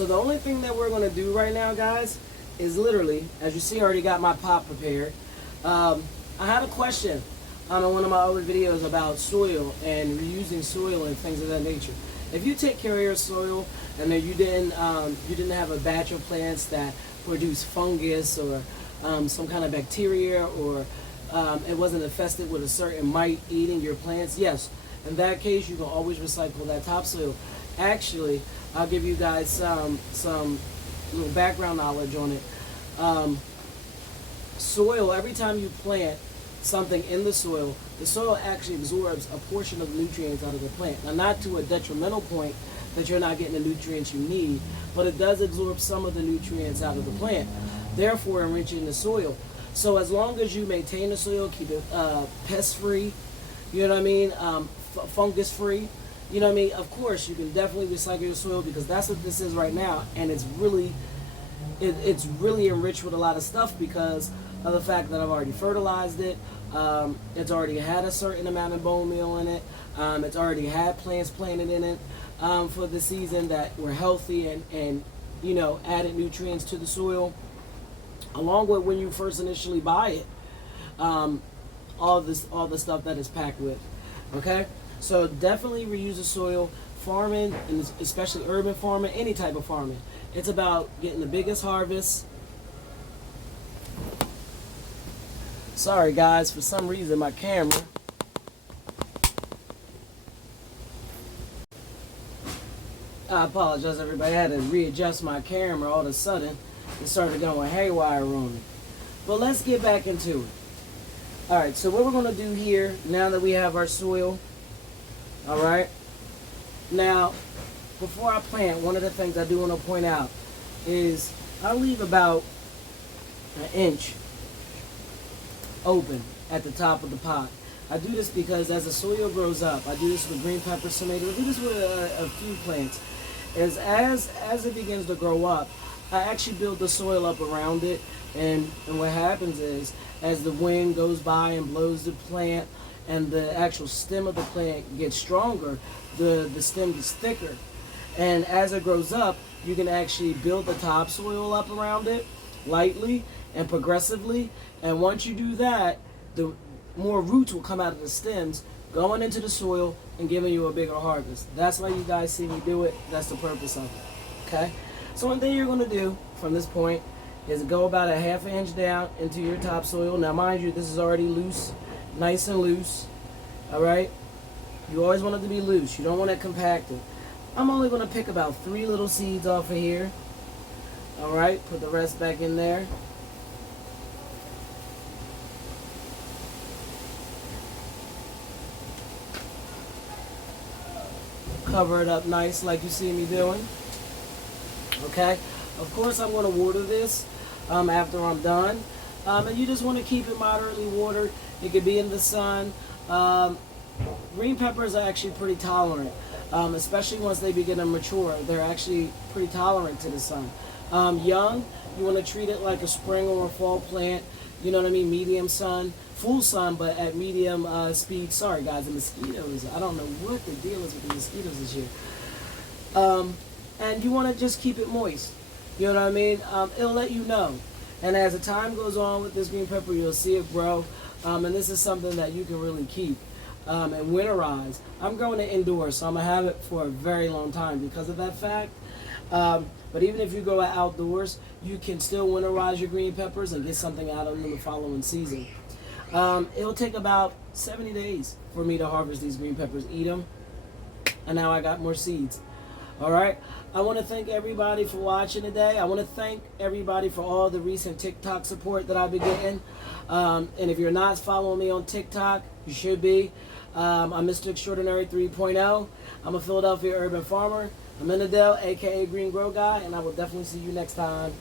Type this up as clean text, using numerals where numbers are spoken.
So the only thing that we're going to do right now, guys, is literally, as you see, I already got my pot prepared. I had a question on one of my other videos about soil and reusing soil and things of that nature. If you take care of your soil and then you didn't have a batch of plants that produce fungus or some kind of bacteria, or it wasn't infested with a certain mite eating your plants, yes, in that case you can always recycle that topsoil. Actually, I'll give you guys some little background knowledge on it. Soil, every time you plant something in the soil actually absorbs a portion of the nutrients out of the plant. Now, not to a detrimental point that you're not getting the nutrients you need, but it does absorb some of the nutrients out of the plant, therefore enriching the soil. So as long as you maintain the soil, keep it pest-free, you know what I mean, fungus-free, you know what I mean, of course you can definitely recycle your soil, because that's what this is right now, and it's really enriched with a lot of stuff because of the fact that I've already fertilized it. It's already had a certain amount of bone meal in it. It's already had plants planted in it for the season that were healthy and you know, added nutrients to the soil, along with when you first initially buy it, all the stuff that is packed with. Okay, so definitely reuse the soil. Farming, and especially urban farming, any type of farming, it's about getting the biggest harvest. Sorry guys, for some reason my camera I apologize everybody, I had to readjust my camera all of a sudden. It started going haywire on it. But let's get back into it. Alright, so what we're going to do here, now that we have our soil, alright, now before I plant, one of the things I do want to point out is I leave about an inch open at the top of the pot. I do this because as the soil grows up, I do this with green peppers, tomatoes, I do this with a few plants. As it begins to grow up, I actually build the soil up around it, and what happens is, as the wind goes by and blows the plant and the actual stem of the plant gets stronger, the stem gets thicker. And as it grows up, you can actually build the topsoil up around it lightly and progressively. And once you do that, the more roots will come out of the stems, going into the soil and giving you a bigger harvest. That's why you guys see me do it. That's the purpose of it. Okay? So one thing you're going to do from this point is go about a ½ inch down into your topsoil. Now mind you, this is already loose, nice and loose. Alright? You always want it to be loose. You don't want it compacted. I'm only going to pick about 3 little seeds off of here. Alright? Put the rest back in there. Cover it up nice like you see me doing. Okay? Of course I'm going to water this after I'm done. And you just want to keep it moderately watered. It could be in the sun. Green peppers are actually pretty tolerant, especially once they begin to mature. They're actually pretty tolerant to the sun. Young, you want to treat it like a spring or a fall plant. You know what I mean? Medium sun, full sun, but at medium speed. Sorry guys, the mosquitoes. I don't know what the deal is with the mosquitoes this year. And you want to just keep it moist. You know what I mean? It'll let you know. And as the time goes on with this green pepper, you'll see it grow. And this is something that you can really keep and winterize. I'm growing it indoors, so I'm going to have it for a very long time because of that fact. But even if you go outdoors, you can still winterize your green peppers and get something out of them the following season. It'll take about 70 days for me to harvest these green peppers, eat them, and now I got more seeds. Alright, I want to thank everybody for watching today. I want to thank everybody for all the recent TikTok support that I've been getting. And if you're not following me on TikTok, you should be. I'm Mr. Extraordinary 3.0. I'm a Philadelphia urban farmer. I'm in the Dell, aka Green Grow Guy, and I will definitely see you next time.